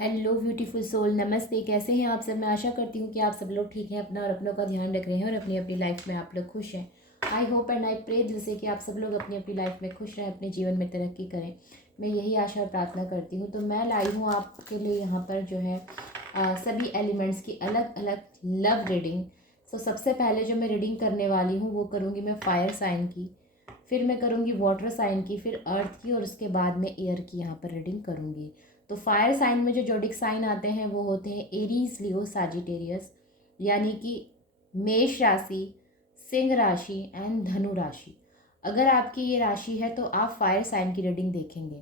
Hello beautiful soul, नमस्ते। कैसे हैं आप सब? मैं आशा करती हूँ कि आप सब लोग ठीक हैं, अपना और अपनों का ध्यान रख रहे हैं और अपनी अपनी लाइफ में आप लोग खुश हैं। I hope and I pray दिल से कि आप सब लोग अपनी अपनी लाइफ में खुश रहें, अपने जीवन में तरक्की करें। मैं यही आशा और प्रार्थना करती हूँ। तो मैं लाई हूँ आपके लिए यहाँ पर जो है सभी एलिमेंट्स की अलग अलग लव रीडिंग। तो सबसे पहले जो मैं रीडिंग करने वाली हूँ वो करूँगी मैं फायर साइन की, फिर मैं करूँगी वाटर साइन की, फिर अर्थ की और उसके बाद में एयर की यहाँ पर रीडिंग करूँगी। तो फायर साइन में जो जोडिक साइन आते हैं वो होते हैं एरीज, लियो, साजिटेरियस, यानी कि मेष राशि, सिंह राशि एंड धनु राशि। अगर आपकी ये राशि है तो आप फायर साइन की रीडिंग देखेंगे।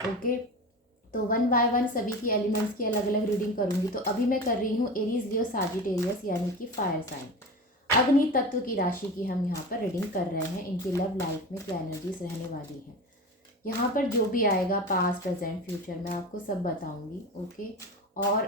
ओके, तो वन बाय वन सभी की एलिमेंट्स की अलग अलग रीडिंग करूंगी। तो अभी मैं कर रही हूँ एरीज, लियो, साजिटेरियस यानी कि फायर साइन, अग्नि तत्व की राशि की हम यहाँ पर रीडिंग कर रहे हैं। इनकी लव लाइफ में क्या एनर्जीज रहने वाली हैं, यहाँ पर जो भी आएगा पास्ट प्रेजेंट फ्यूचर मैं आपको सब बताऊंगी। ओके, और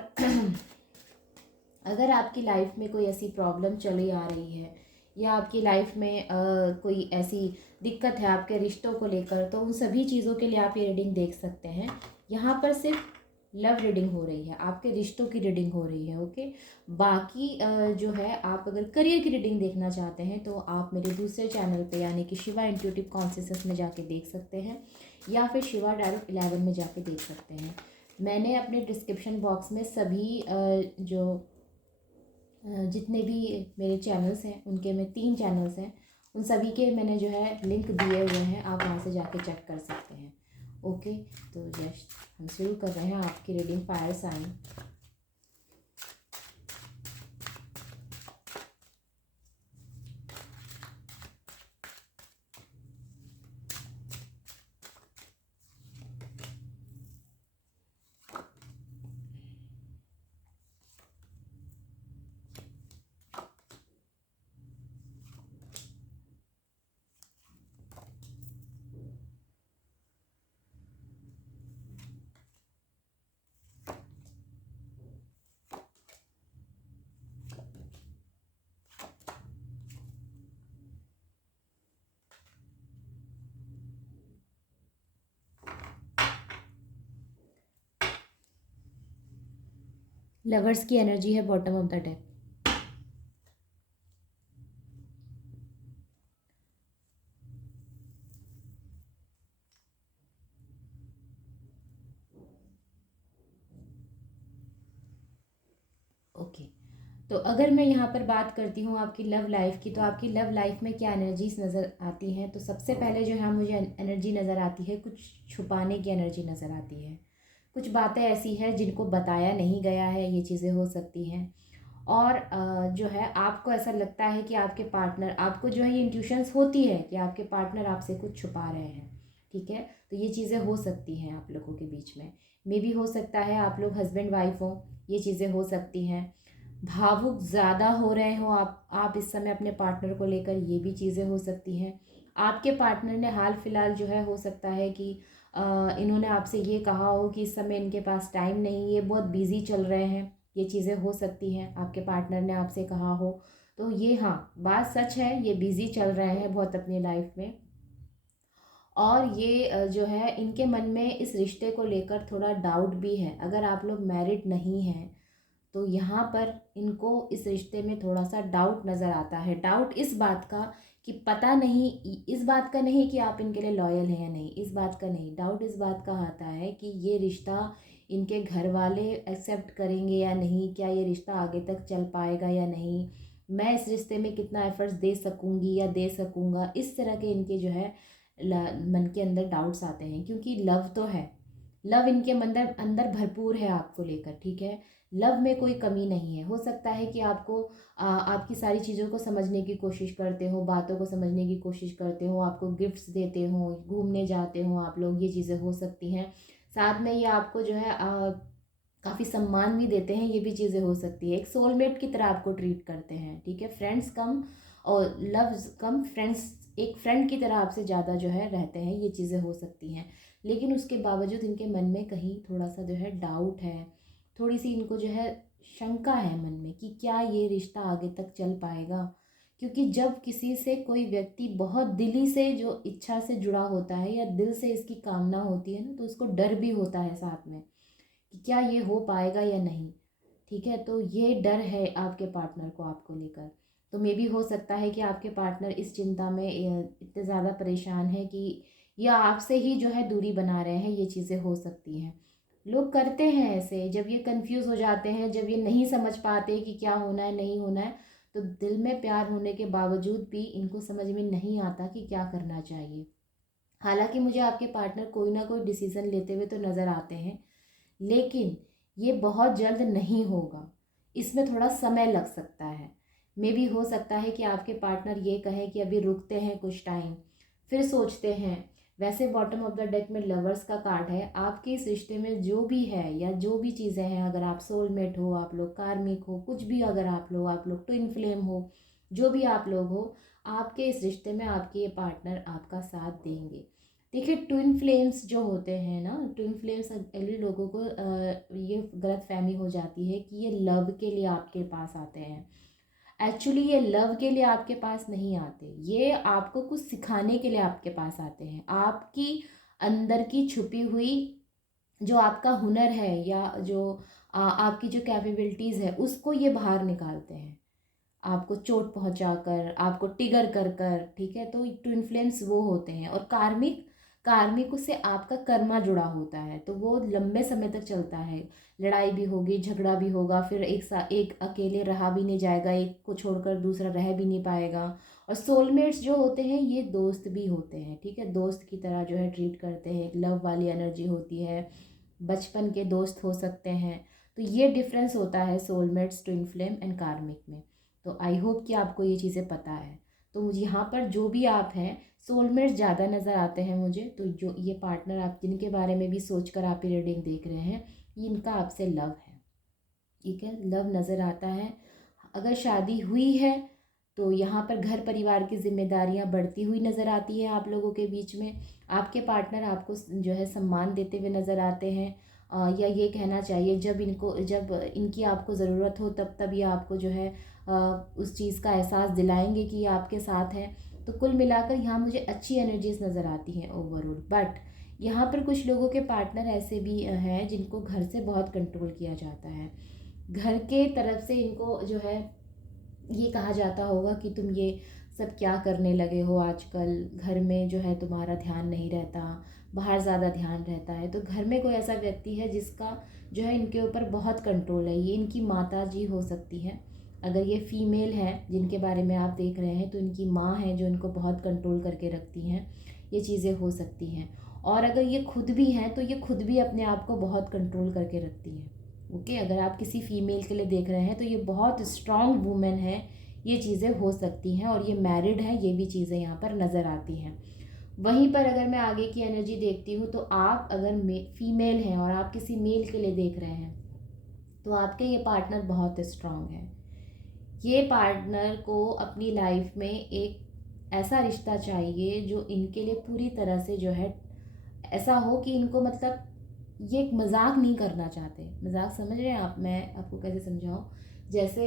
अगर आपकी लाइफ में कोई ऐसी प्रॉब्लम चली आ रही है या आपकी लाइफ में कोई ऐसी दिक्कत है आपके रिश्तों को लेकर, तो उन सभी चीज़ों के लिए आप ये रीडिंग देख सकते हैं। यहाँ पर सिर्फ लव रीडिंग हो रही है, आपके रिश्तों की रीडिंग हो रही है। ओके, बाकी जो है आप अगर करियर की रीडिंग देखना चाहते हैं तो आप मेरे दूसरे चैनल पे यानी कि शिवा इंट्यूटिव कॉन्शियसनेस में जाके देख सकते हैं, या फिर शिवा टैरो 11 में जाके देख सकते हैं। मैंने अपने डिस्क्रिप्शन बॉक्स में सभी जो जितने भी मेरे चैनल्स हैं, उनके में 3 चैनल्स हैं, उन सभी के मैंने जो है लिंक दिए हुए हैं, आप वहाँ से जाके चेक कर सकते हैं। ओके, तो जस्ट हम शुरू कर रहे हैं आपकी रीडिंग फायर साइन। लवर्स की एनर्जी है bottom of the deck. Okay, तो अगर मैं यहाँ पर बात करती हूँ आपकी लव लाइफ की, तो आपकी लव लाइफ में क्या एनर्जीज नज़र आती हैं। तो सबसे पहले जो है मुझे एनर्जी नज़र आती है, कुछ छुपाने की एनर्जी नज़र आती है। कुछ बातें ऐसी हैं जिनको बताया नहीं गया है, ये चीज़ें हो सकती हैं। और जो है आपको ऐसा लगता है कि आपके पार्टनर, आपको जो है ये इंट्यूशंस होती है कि आपके पार्टनर आपसे कुछ छुपा रहे हैं। ठीक है, तो ये चीज़ें हो सकती हैं आप लोगों के बीच में। मे भी हो सकता है आप लोग हस्बैंड वाइफ हो, ये चीज़ें हो सकती हैं। भावुक ज़्यादा हो रहे हो आप इस समय अपने पार्टनर को लेकर, ये भी चीज़ें हो सकती हैं। आपके पार्टनर ने हाल फिलहाल जो है, हो सकता है कि इन्होंने आपसे ये कहा हो कि इस समय इनके पास टाइम नहीं, ये बहुत बिजी चल रहे हैं, ये चीज़ें हो सकती हैं। आपके पार्टनर ने आपसे कहा हो, तो ये हाँ बात सच है, ये बिजी चल रहे हैं बहुत अपनी लाइफ में। और ये जो है इनके मन में इस रिश्ते को लेकर थोड़ा डाउट भी है। अगर आप लोग मैरिड नहीं हैं तो यहाँ पर इनको इस रिश्ते में थोड़ा सा डाउट नज़र आता है। डाउट इस बात का कि पता नहीं, इस बात का नहीं कि आप इनके लिए लॉयल हैं या नहीं, इस बात का नहीं। डाउट इस बात का आता है कि ये रिश्ता इनके घर वाले एक्सेप्ट करेंगे या नहीं, क्या ये रिश्ता आगे तक चल पाएगा या नहीं, मैं इस रिश्ते में कितना एफर्ट्स दे सकूँगी या दे सकूँगा। इस तरह के इनके जो है मन के अंदर डाउट्स आते हैं, क्योंकि लव तो है, लव इनके अंदर अंदर भरपूर है आपको लेकर। ठीक है, लव में कोई कमी नहीं है। हो सकता है कि आपको आपकी सारी चीज़ों को समझने की कोशिश करते हो, बातों को समझने की कोशिश करते हो, आपको गिफ्ट्स देते हो, घूमने जाते हो आप लोग, ये चीज़ें हो सकती हैं। साथ में ये आपको जो है काफ़ी सम्मान भी देते हैं, ये भी चीज़ें हो सकती है। एक सोलमेट की तरह आपको ट्रीट करते हैं। ठीक है, फ्रेंड्स कम और लव कम, फ्रेंड्स एक फ्रेंड की तरह आपसे ज़्यादा जो है रहते हैं, ये चीज़ें हो सकती हैं। लेकिन उसके बावजूद इनके मन में कहीं थोड़ा सा जो है डाउट है, थोड़ी सी इनको जो है शंका है मन में कि क्या ये रिश्ता आगे तक चल पाएगा। क्योंकि जब किसी से कोई व्यक्ति बहुत दिली से जो इच्छा से जुड़ा होता है या दिल से इसकी कामना होती है ना, तो उसको डर भी होता है साथ में कि क्या ये हो पाएगा या नहीं। ठीक है, तो ये डर है आपके पार्टनर को आपको लेकर। तो मे भी हो सकता है कि आपके पार्टनर इस चिंता में इतने ज़्यादा परेशान है कि या आपसे ही जो है दूरी बना रहे हैं, ये चीज़ें हो सकती हैं। लोग करते हैं ऐसे, जब ये कंफ्यूज हो जाते हैं, जब ये नहीं समझ पाते कि क्या होना है नहीं होना है, तो दिल में प्यार होने के बावजूद भी इनको समझ में नहीं आता कि क्या करना चाहिए। हालांकि मुझे आपके पार्टनर कोई ना कोई डिसीज़न लेते हुए तो नज़र आते हैं, लेकिन ये बहुत जल्द नहीं होगा, इसमें थोड़ा समय लग सकता है। मे भी हो सकता है कि आपके पार्टनर ये कहें कि अभी रुकते हैं कुछ टाइम, फिर सोचते हैं। वैसे बॉटम ऑफ द डेक में लवर्स का कार्ड है। आपके इस रिश्ते में जो भी है या जो भी चीज़ें हैं, अगर आप सोलमेट हो, आप लोग कार्मिक हो, कुछ भी, अगर आप लोग ट्विन फ्लेम हो, जो भी आप लोग हो, आपके इस रिश्ते में आपके ये पार्टनर आपका साथ देंगे। देखिए, ट्विन फ्लेम्स जो होते हैं ना, ट्विन फ्लेम्स एक्चुअली लोगों को ये गलत फहमी हो जाती है कि ये लव के लिए आपके पास आते हैं। एक्चुअली ये लव के लिए आपके पास नहीं आते, ये आपको कुछ सिखाने के लिए आपके पास आते हैं। आपकी अंदर की छुपी हुई जो आपका हुनर है या जो आपकी जो कैपेबिलिटीज़ है, उसको ये बाहर निकालते हैं, आपको चोट पहुंचाकर, आपको टिगर कर कर। ठीक है, तो ट्विन फ्लेम्स वो होते हैं। और कार्मिक, कार्मिक उससे आपका कर्मा जुड़ा होता है, तो वो लंबे समय तक चलता है। लड़ाई भी होगी, झगड़ा भी होगा, फिर एक अकेले रहा भी नहीं जाएगा, एक को छोड़कर दूसरा रह भी नहीं पाएगा। और सोलमेट्स जो होते हैं ये दोस्त भी होते हैं। ठीक है, दोस्त की तरह जो है ट्रीट करते हैं, एक लव वाली एनर्जी होती है, बचपन के दोस्त हो सकते हैं। तो ये डिफरेंस होता है सोलमेट्स, ट्विन फ्लेम एंड कार्मिक में। तो आई होप कि आपको ये चीज़ें पता है। तो मुझे यहाँ पर जो भी आप हैं, सोलमेट्स ज़्यादा नज़र आते हैं मुझे। तो जो ये पार्टनर आप जिनके बारे में भी सोचकर आप ये रीडिंग देख रहे हैं, ये इनका आपसे लव है। ठीक है, लव नज़र आता है। अगर शादी हुई है तो यहाँ पर घर परिवार की जिम्मेदारियाँ बढ़ती हुई नज़र आती है आप लोगों के बीच में। आपके पार्टनर आपको जो है सम्मान देते हुए नज़र आते हैं, या ये कहना चाहिए जब इनकी आपको ज़रूरत हो तब तब ये आपको जो है उस चीज़ का एहसास दिलाएंगे कि ये आपके साथ हैं। तो कुल मिलाकर यहाँ मुझे अच्छी एनर्जीज नज़र आती हैं ओवरऑल। बट यहाँ पर कुछ लोगों के पार्टनर ऐसे भी हैं जिनको घर से बहुत कंट्रोल किया जाता है। घर के तरफ से इनको जो है ये कहा जाता होगा कि तुम ये सब क्या करने लगे हो आजकल, घर में जो है तुम्हारा ध्यान नहीं रहता, बाहर ज़्यादा ध्यान रहता है। तो घर में कोई ऐसा व्यक्ति है जिसका जो है इनके ऊपर बहुत कंट्रोल है। ये इनकी माता जी हो सकती है। अगर ये फीमेल है जिनके बारे में आप देख रहे हैं, तो इनकी माँ है जो इनको बहुत कंट्रोल करके रखती हैं। ये चीज़ें हो सकती हैं। और अगर ये खुद भी हैं तो ये खुद भी अपने आप को बहुत कंट्रोल करके रखती हैं। ओके, अगर आप किसी फीमेल के लिए देख रहे हैं तो ये बहुत स्ट्रांग वुमेन है। ये चीज़ें हो सकती हैं, और ये मैरिड है, ये भी चीज़ें यहाँ पर नज़र आती हैं। वहीं पर अगर मैं आगे की एनर्जी देखती हूँ, तो आप अगर फीमेल हैं और आप किसी मेल के लिए देख रहे हैं, तो आपके ये पार्टनर बहुत स्ट्रांग है। ये पार्टनर को अपनी लाइफ में एक ऐसा रिश्ता चाहिए जो इनके लिए पूरी तरह से जो है ऐसा हो कि इनको मतलब ये एक मजाक नहीं करना चाहते। मजाक समझ रहे हैं आप? मैं आपको कैसे समझाऊं? जैसे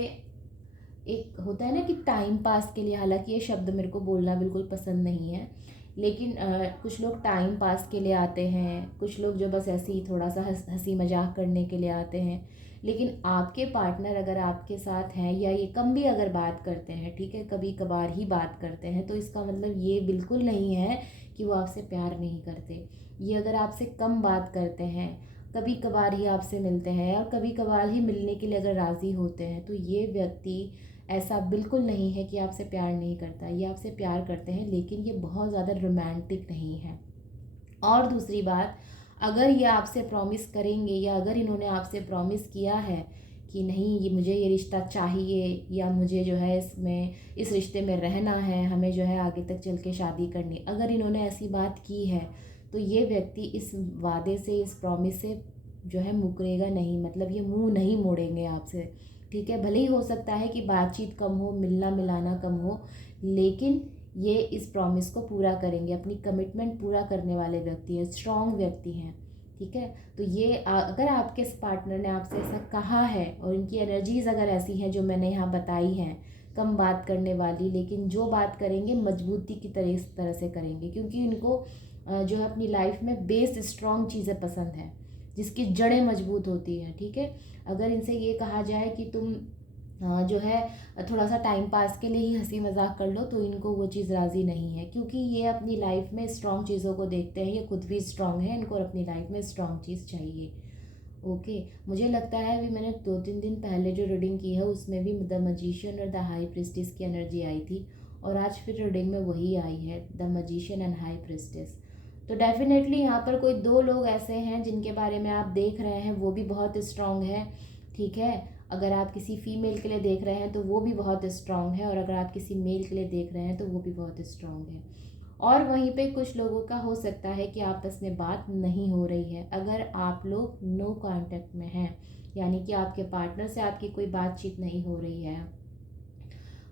एक होता है ना कि टाइम पास के लिए, हालांकि ये शब्द मेरे को बोलना बिल्कुल पसंद नहीं है, लेकिन कुछ लोग टाइम पास के लिए आते हैं, कुछ लोग जो बस ऐसे ही थोड़ा सा हंसी मजाक करने के लिए आते हैं। लेकिन आपके पार्टनर अगर आपके साथ हैं, या ये कम भी अगर बात करते हैं, ठीक है, कभी कभार ही बात करते हैं, तो इसका मतलब ये बिल्कुल नहीं है कि वो आपसे प्यार नहीं करते। ये अगर आपसे कम बात करते हैं, कभी कभार ही आपसे मिलते हैं, और कभी कभार ही मिलने के लिए अगर राज़ी होते हैं, तो ये व्यक्ति ऐसा बिल्कुल नहीं है कि आपसे प्यार नहीं करता। ये आपसे प्यार करते हैं, लेकिन ये बहुत ज़्यादा रोमांटिक नहीं है। और दूसरी बात, अगर ये आपसे प्रॉमिस करेंगे, या अगर इन्होंने आपसे प्रॉमिस किया है कि नहीं, ये मुझे ये रिश्ता चाहिए, या मुझे जो है इस रिश्ते में रहना है, हमें जो है आगे तक चल के शादी करनी, अगर इन्होंने ऐसी बात की है, तो ये व्यक्ति इस वादे से, इस प्रॉमिस से जो है मुकरेगा नहीं। मतलब ये मुंह नहीं मोड़ेंगे आपसे। ठीक है, भले ही हो सकता है कि बातचीत कम हो, मिलना मिलाना कम हो, लेकिन ये इस प्रॉमिस को पूरा करेंगे। अपनी कमिटमेंट पूरा करने वाले व्यक्ति हैं, स्ट्रॉन्ग व्यक्ति हैं। ठीक है, तो ये अगर आपके इस पार्टनर ने आपसे ऐसा कहा है, और इनकी एनर्जीज अगर ऐसी हैं जो मैंने यहाँ बताई हैं, कम बात करने वाली, लेकिन जो बात करेंगे मजबूती की तरह से करेंगे, क्योंकि इनको जो है अपनी लाइफ में बेस स्ट्रॉन्ग चीज़ें पसंद हैं। जिसकी जड़ें मजबूत होती हैं, ठीक है। अगर इनसे ये कहा जाए कि तुम जो है थोड़ा सा टाइम पास के लिए ही हंसी मजाक कर लो, तो इनको वो चीज़ राज़ी नहीं है, क्योंकि ये अपनी लाइफ में स्ट्रॉन्ग चीज़ों को देखते हैं, ये खुद भी स्ट्रॉन्ग है, इनको अपनी लाइफ में स्ट्रॉन्ग चीज़ चाहिए। ओके, मुझे लगता है अभी मैंने 2-3 दिन पहले जो रीडिंग की है उसमें भी द मजिशियन और द हाई प्रिस्टेस की एनर्जी आई थी, और आज फिर रीडिंग में वही आई है, the magician and high priestess. तो डेफिनेटली यहाँ पर कोई 2 लोग ऐसे हैं जिनके बारे में आप देख रहे हैं, वो भी बहुत स्ट्रॉन्ग है, ठीक है। अगर आप किसी फीमेल के लिए देख रहे हैं तो वो भी बहुत स्ट्रॉन्ग है, और अगर आप किसी मेल के लिए देख रहे हैं तो वो भी बहुत स्ट्रॉन्ग है। और वहीं पे कुछ लोगों का हो सकता है कि आपस में बात नहीं हो रही है। अगर आप लोग नो कांटेक्ट में हैं, यानी कि आपके पार्टनर से आपकी कोई बातचीत नहीं हो रही है,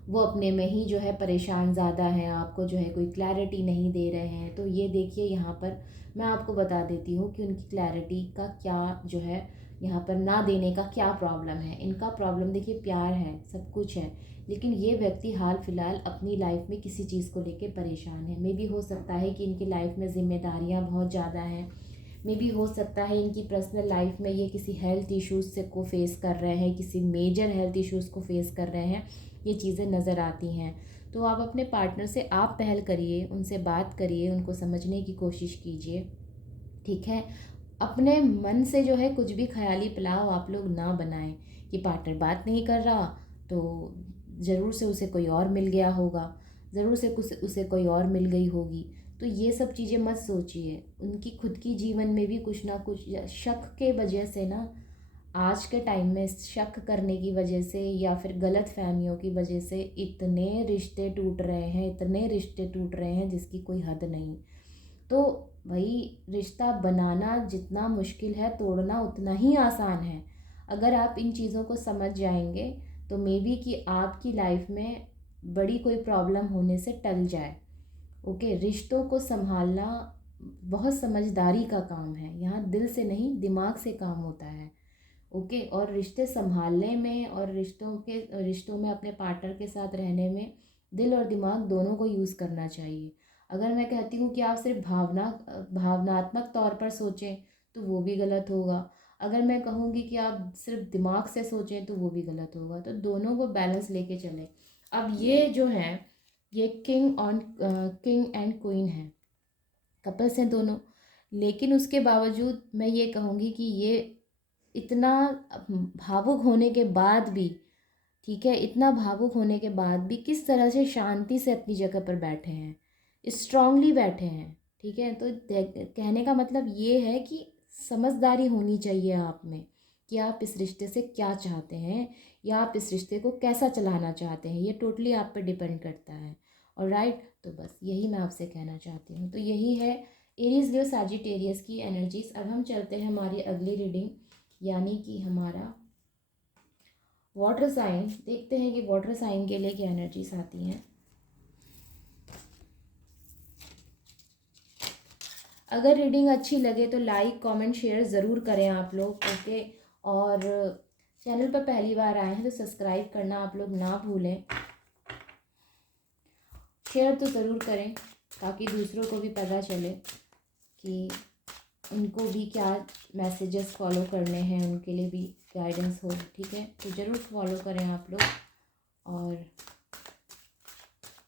वो अपने में ही जो है परेशान ज़्यादा हैं, आपको जो है कोई क्लैरिटी नहीं दे रहे हैं, तो ये देखिए यहाँ पर मैं आपको बता देती हूँ कि उनकी क्लैरिटी का क्या जो है, यहाँ पर ना देने का क्या प्रॉब्लम है। इनका प्रॉब्लम देखिए प्यार है, सब कुछ है, लेकिन ये व्यक्ति हाल फिलहाल अपनी लाइफ में किसी चीज़ को लेके परेशान है। मे बी हो सकता है कि इनकी लाइफ में जिम्मेदारियाँ बहुत ज़्यादा हैं, मे बी हो सकता है इनकी पर्सनल लाइफ में ये किसी हेल्थ इश्यूज़ से को फेस कर रहे हैं, किसी मेजर हेल्थ इश्यूज़ को फेस कर रहे हैं, ये चीज़ें नज़र आती हैं। तो आप अपने पार्टनर से आप पहल करिए, उनसे बात करिए, उनको समझने की कोशिश कीजिए, ठीक है। अपने मन से जो है कुछ भी ख्याली पुलाव आप लोग ना बनाएं कि पार्टनर बात नहीं कर रहा तो ज़रूर से उसे कोई और मिल गया होगा, ज़रूर से कुछ उसे कोई और मिल गई होगी। तो ये सब चीज़ें मत सोचिए, उनकी खुद की जीवन में भी कुछ ना कुछ शक के वजह से ना, आज के टाइम में शक करने की वजह से या फिर गलत फहमियों की वजह से इतने रिश्ते टूट रहे हैं, इतने रिश्ते टूट रहे हैं जिसकी कोई हद नहीं। तो भाई, रिश्ता बनाना जितना मुश्किल है, तोड़ना उतना ही आसान है। अगर आप इन चीज़ों को समझ जाएंगे तो मे बी कि आपकी लाइफ में बड़ी कोई प्रॉब्लम होने से टल जाए। ओके, रिश्तों को संभालना बहुत समझदारी का काम है, यहाँ दिल से नहीं दिमाग से काम होता है। ओके, और रिश्ते संभालने में और रिश्तों में अपने पार्टनर के साथ रहने में दिल और दिमाग दोनों को यूज़ करना चाहिए। अगर मैं कहती हूँ कि आप सिर्फ भावनात्मक तौर पर सोचें तो वो भी गलत होगा। अगर मैं कहूँगी कि आप सिर्फ दिमाग से सोचें तो वो भी गलत होगा। तो दोनों को बैलेंस लेके चलें। अब ये जो है, ये किंग एंड क्वीन है, कपल्स हैं दोनों, लेकिन उसके बावजूद मैं ये कहूँगी कि ये इतना भावुक होने के बाद भी, ठीक है, इतना भावुक होने के बाद भी किस तरह से शांति से अपनी जगह पर बैठे हैं, स्ट्रांगली बैठे हैं, ठीक है। तो कहने का मतलब ये है कि समझदारी होनी चाहिए आप में कि आप इस रिश्ते से क्या चाहते हैं, या आप इस रिश्ते को कैसा चलाना चाहते हैं, ये टोटली आप पर डिपेंड करता है। और राइट, तो बस यही मैं आपसे कहना चाहती हूँ। तो यही है एरीज लियो सैजिटेरियस की एनर्जीज। अब हम चलते हैं हमारी अगली रीडिंग, यानी कि हमारा वाटर साइन। देखते हैं कि वाटर साइन के लिए क्या एनर्जीज आती हैं। अगर रीडिंग अच्छी लगे तो लाइक कमेंट शेयर ज़रूर करें आप लोग, ओके। और चैनल पर पहली बार आए हैं तो सब्सक्राइब करना आप लोग ना भूलें, शेयर तो ज़रूर करें ताकि दूसरों को भी पता चले कि उनको भी क्या मैसेजेस फॉलो करने हैं, उनके लिए भी गाइडेंस हो, ठीक है। तो ज़रूर फॉलो करें आप लोग, और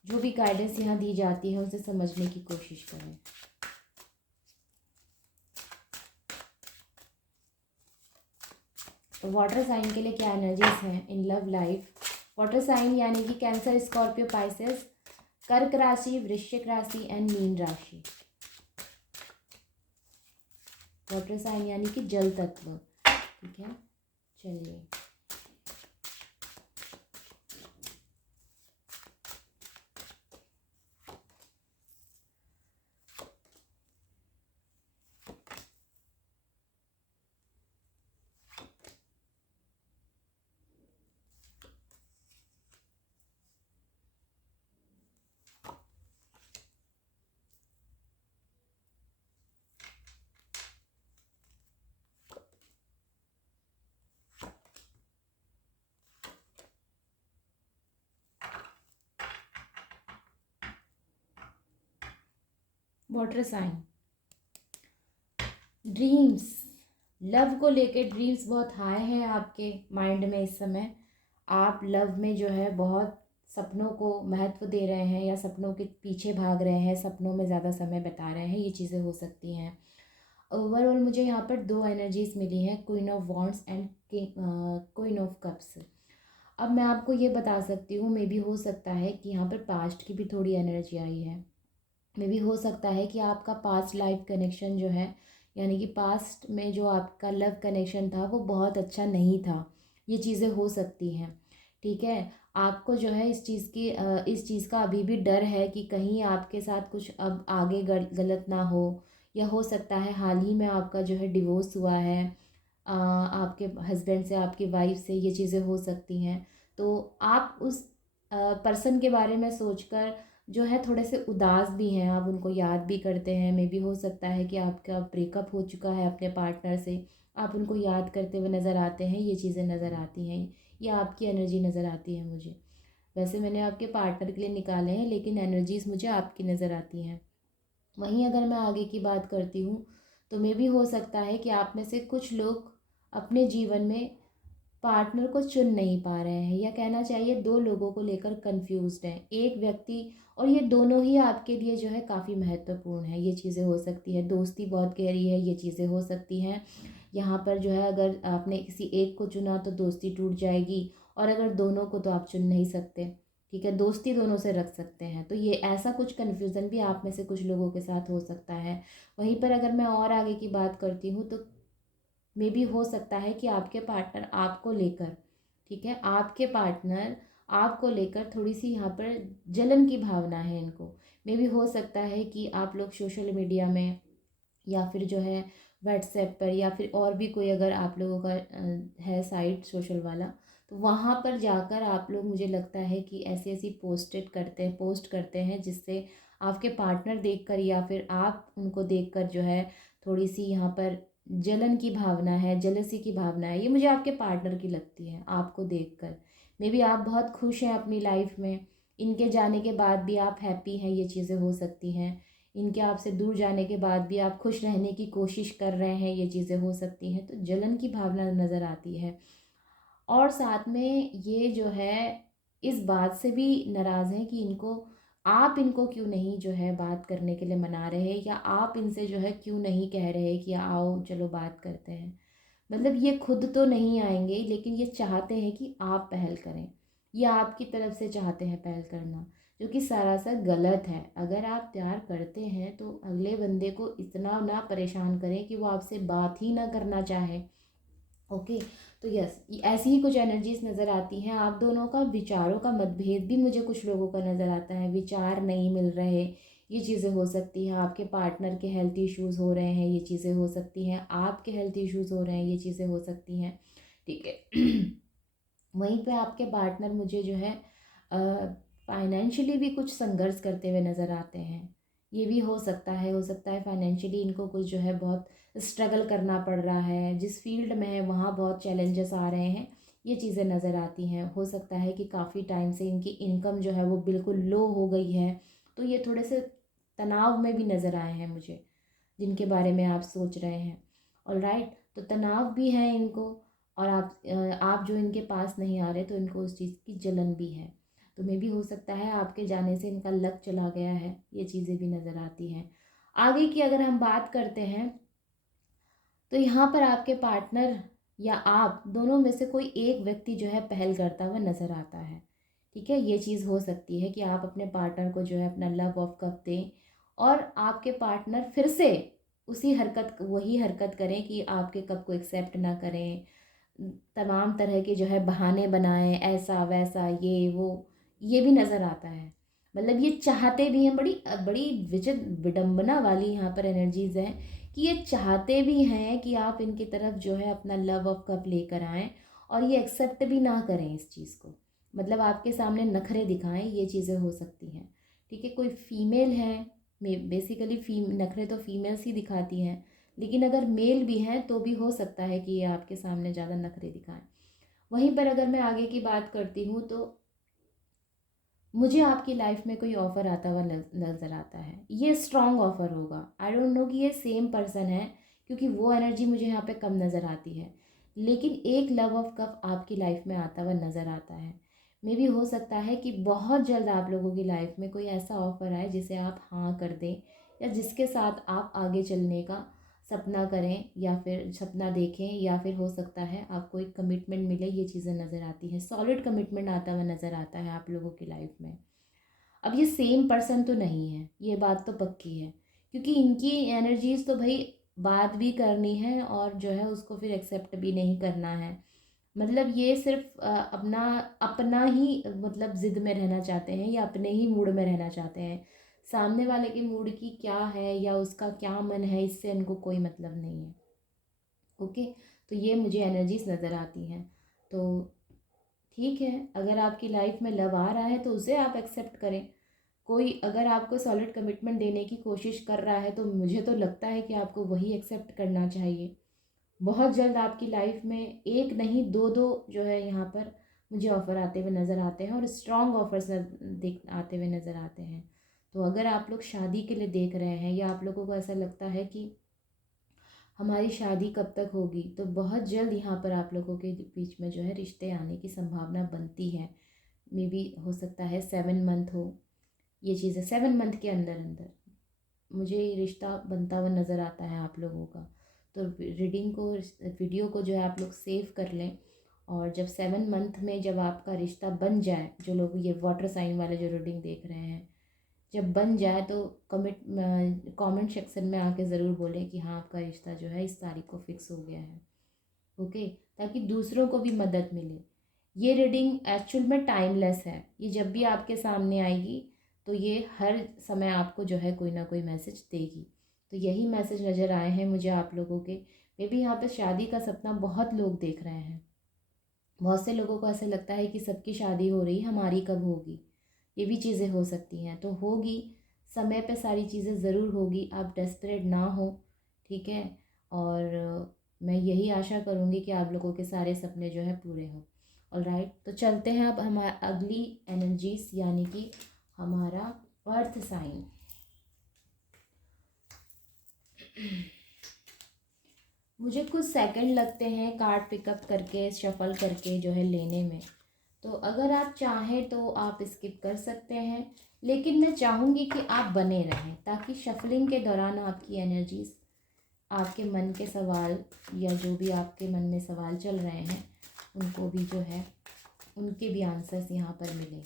जो भी गाइडेंस यहाँ दी जाती है उसे समझने की कोशिश करें। तो वाटर साइन के लिए क्या एनर्जीज हैं in love life. Water sign यानी कि कैंसर, स्कॉर्पियो, पाइसेस, कर्क राशि, वृश्चिक राशि एंड मीन राशि। वाटर साइन यानी कि जल तत्व, ठीक है। चलिए, वाटर साइन, ड्रीम्स, लव को लेके ड्रीम्स बहुत हाई हैं आपके माइंड में इस समय। आप लव में जो है बहुत सपनों को महत्व दे रहे हैं या सपनों के पीछे भाग रहे हैं, सपनों में ज़्यादा समय बिता रहे हैं, ये चीज़ें हो सकती हैं। ओवरऑल मुझे यहाँ पर दो एनर्जीज मिली हैं, queen of wands and queen of cups. अब मैं आपको ये बता सकती हूँ, मे बी हो सकता है कि यहाँ पर पास्ट की भी थोड़ी एनर्जी आई है। मे बी हो सकता है कि आपका पास्ट लाइफ कनेक्शन जो है, यानी कि पास्ट में जो आपका लव कनेक्शन था वो बहुत अच्छा नहीं था। ये चीज़ें हो सकती हैं, ठीक है। आपको जो है इस चीज़ का अभी भी डर है कि कहीं आपके साथ कुछ अब आगे गलत ना हो, या हो सकता है हाल ही में आपका जो है डिवोर्स हुआ है आपके हस्बैंड से, आपकी वाइफ से, ये चीज़ें हो सकती हैं। तो आप उस पर्सन के बारे में सोचकर जो है थोड़े से उदास भी हैं, आप उनको याद भी करते हैं। मे बी हो सकता है कि आपका ब्रेकअप हो चुका है अपने पार्टनर से, आप उनको याद करते हुए नज़र आते हैं, ये चीज़ें नज़र आती हैं, ये आपकी एनर्जी नज़र आती है मुझे। वैसे मैंने आपके पार्टनर के लिए निकाले हैं, लेकिन एनर्जीज़ मुझे आपकी नज़र आती हैं। वहीं अगर मैं आगे की बात करती हूँ तो मे भी हो सकता है कि आप में से कुछ लोग अपने जीवन में पार्टनर को चुन नहीं पा रहे हैं, या कहना चाहिए दो लोगों को लेकर कंफ्यूज्ड हैं, एक व्यक्ति, और ये दोनों ही आपके लिए जो है काफ़ी महत्वपूर्ण है। ये चीज़ें हो सकती है, दोस्ती बहुत गहरी है, ये चीज़ें हो सकती हैं। यहाँ पर जो है अगर आपने किसी एक को चुना तो दोस्ती टूट जाएगी, और अगर दोनों को तो आप चुन नहीं सकते, ठीक है, दोस्ती दोनों से रख सकते हैं। तो ये ऐसा कुछ कन्फ्यूज़न भी आप में से कुछ लोगों के साथ हो सकता है। वहीं पर अगर मैं और आगे की बात करती हूँ तो मे बी हो सकता है कि आपके पार्टनर आपको लेकर, ठीक है, आपके पार्टनर आपको लेकर थोड़ी सी यहाँ पर जलन की भावना है इनको। मे बी हो सकता है कि आप लोग सोशल मीडिया में, या फिर जो है व्हाट्सएप पर, या फिर और भी कोई अगर आप लोगों का है साइट सोशल वाला, तो वहाँ पर जाकर आप लोग, मुझे लगता है कि ऐसी ऐसी पोस्ट करते हैं जिससे आपके पार्टनर देखकर या फिर आप उनको देखकर जो है थोड़ी सी यहाँ पर जलन की भावना है, जेलसी की भावना है, ये मुझे आपके पार्टनर की लगती है आपको देखकर। मे बी आप बहुत खुश हैं अपनी लाइफ में, इनके जाने के बाद भी आप हैप्पी हैं, ये चीज़ें हो सकती हैं। इनके आपसे दूर जाने के बाद भी आप खुश रहने की कोशिश कर रहे हैं, ये चीज़ें हो सकती हैं। तो जलन की भावना नज़र आती है। और साथ में ये जो है इस बात से भी नाराज़ हैं कि आप इनको क्यों नहीं जो है बात करने के लिए मना रहे, या आप इनसे जो है क्यों नहीं कह रहे कि आओ चलो बात करते हैं। मतलब ये खुद तो नहीं आएंगे, लेकिन ये चाहते हैं कि आप पहल करें, ये आपकी तरफ से चाहते हैं पहल करना, जो कि सरासर गलत है। अगर आप प्यार करते हैं तो अगले बंदे को इतना ना परेशान करें कि वो आपसे बात ही ना करना चाहे। ओके, तो यस, ऐसी ही कुछ एनर्जीज नज़र आती हैं। आप दोनों का विचारों का मतभेद भी मुझे कुछ लोगों का नज़र आता है, विचार नहीं मिल रहे, ये चीज़ें हो सकती हैं। आपके पार्टनर के हेल्थ इश्यूज़ हो रहे हैं, ये चीज़ें हो सकती हैं। आपके हेल्थ इश्यूज़ हो रहे हैं, ये चीज़ें हो सकती हैं, ठीक है। वहीं पे आपके पार्टनर मुझे जो है फाइनेंशियली भी कुछ संघर्ष करते हुए नज़र आते हैं। ये भी हो सकता है फाइनेंशियली इनको कुछ जो है बहुत स्ट्रगल करना पड़ रहा है, जिस फील्ड में है वहाँ बहुत चैलेंजेस आ रहे हैं, ये चीज़ें नज़र आती हैं। हो सकता है कि काफ़ी टाइम से इनकी इनकम जो है वो बिल्कुल लो हो गई है, तो ये थोड़े से तनाव में भी नज़र आए हैं मुझे, जिनके बारे में आप सोच रहे हैं। ऑलराइट, तो तनाव भी है इनको, और आप जो इनके पास नहीं आ रहे तो इनको उस चीज़ की जलन भी है। तो मे भी हो सकता है आपके जाने से इनका लक चला गया है, ये चीज़ें भी नज़र आती हैं। आगे की अगर हम बात करते हैं तो यहाँ पर आपके पार्टनर या आप दोनों में से कोई एक व्यक्ति जो है पहल करता हुआ नज़र आता है, ठीक है। ये चीज़ हो सकती है कि आप अपने पार्टनर को जो है अपना लव ऑफ कप दें, और आपके पार्टनर फिर से वही हरकत करें कि आपके कप को एक्सेप्ट ना करें, तमाम तरह के जो है बहाने बनाएं, ऐसा वैसा ये वो, ये भी नज़र आता है। मतलब ये चाहते भी हैं, बड़ी बड़ी विचित्र विडंबना वाली यहाँ पर एनर्जीज हैं, कि ये चाहते भी हैं कि आप इनकी तरफ जो है अपना लव ऑफ कप लेकर आएँ, और ये एक्सेप्ट भी ना करें इस चीज़ को, मतलब आपके सामने नखरे दिखाएं, ये चीज़ें हो सकती हैं, ठीक है। कोई फीमेल है, बेसिकली नखरे तो फीमेल्स ही दिखाती हैं, लेकिन अगर मेल भी हैं तो भी हो सकता है कि ये आपके सामने ज़्यादा नखरे दिखाएं। वहीं पर अगर मैं आगे की बात करती हूँ तो मुझे आपकी लाइफ में कोई ऑफ़र आता हुआ नज़र आता है। ये स्ट्रॉन्ग ऑफ़र होगा। आई डोंट नो कि ये सेम पर्सन है, क्योंकि वो एनर्जी मुझे यहाँ पे कम नज़र आती है। लेकिन एक लव ऑफ कप आपकी लाइफ में आता हुआ नज़र आता है। मे भी हो सकता है कि बहुत जल्द आप लोगों की लाइफ में कोई ऐसा ऑफ़र आए जिसे आप हाँ कर दें, या जिसके साथ आप आगे चलने का सपना करें, या फिर सपना देखें, या फिर हो सकता है आपको एक कमिटमेंट मिले। ये चीज़ें नज़र आती हैं, सॉलिड कमिटमेंट आता हुआ नज़र आता है आप लोगों की लाइफ में। अब ये सेम पर्सन तो नहीं है, ये बात तो पक्की है, क्योंकि इनकी एनर्जीज तो भाई बात भी करनी है और जो है उसको फिर एक्सेप्ट भी नहीं करना है। मतलब ये सिर्फ अपना अपना ही मतलब ज़िद में रहना चाहते हैं, या अपने ही मूड में रहना चाहते हैं। सामने वाले के मूड की क्या है या उसका क्या मन है, इससे इनको कोई मतलब नहीं है। ओके, तो ये मुझे एनर्जीज नज़र आती हैं। तो ठीक है, अगर आपकी लाइफ में लव आ रहा है तो उसे आप एक्सेप्ट करें। कोई अगर आपको सॉलिड कमिटमेंट देने की कोशिश कर रहा है तो मुझे तो लगता है कि आपको वही एक्सेप्ट करना चाहिए। बहुत जल्द आपकी लाइफ में एक नहीं दो दो जो है यहाँ पर मुझे ऑफ़र आते हुए नज़र आते हैं, और स्ट्रॉन्ग ऑफर्स देख आते हुए नज़र आते हैं। तो अगर आप लोग शादी के लिए देख रहे हैं, या आप लोगों को ऐसा लगता है कि हमारी शादी कब तक होगी, तो बहुत जल्द यहाँ पर आप लोगों के बीच में जो है रिश्ते आने की संभावना बनती है। मे बी हो सकता है 7 मंथ हो, ये चीज़ें 7 मंथ के अंदर अंदर मुझे ये रिश्ता बनता हुआ नज़र आता है आप लोगों का। तो रीडिंग को, वीडियो को जो है आप लोग सेव कर लें, और जब 7 मंथ में जब आपका रिश्ता बन जाए, जो लोग ये वाटर साइन वाले जो रीडिंग देख रहे हैं, जब बन जाए तो कमेंट सेक्शन में आके ज़रूर बोलें कि हाँ आपका रिश्ता जो है इस तारीख को फिक्स हो गया है। ओके, ताकि दूसरों को भी मदद मिले। ये रीडिंग एक्चुअल में टाइमलेस है, ये जब भी आपके सामने आएगी तो ये हर समय आपको जो है कोई ना कोई मैसेज देगी। तो यही मैसेज नज़र आए हैं मुझे आप लोगों के। मे बी यहाँ पे शादी का सपना बहुत लोग देख रहे हैं। बहुत से लोगों को ऐसा लगता है कि सबकी शादी हो रही, हमारी कब होगी। ये भी चीज़ें हो सकती हैं, तो होगी, समय पे सारी चीज़ें ज़रूर होगी। आप डेस्परेट ना हो, ठीक है। और मैं यही आशा करूँगी कि आप लोगों के सारे सपने जो है पूरे हों। ऑलराइट, तो चलते हैं अब हमारा अगली एनर्जीज, यानी कि हमारा अर्थ साइन। मुझे कुछ सेकंड लगते हैं कार्ड पिकअप करके, शफल करके जो है लेने में। तो अगर आप चाहें तो आप स्किप कर सकते हैं, लेकिन मैं चाहूँगी कि आप बने रहें, ताकि शफलिंग के दौरान आपकी एनर्जीज, आपके मन के सवाल, या जो भी आपके मन में सवाल चल रहे हैं, उनको भी जो है उनके भी आंसर्स यहाँ पर मिले।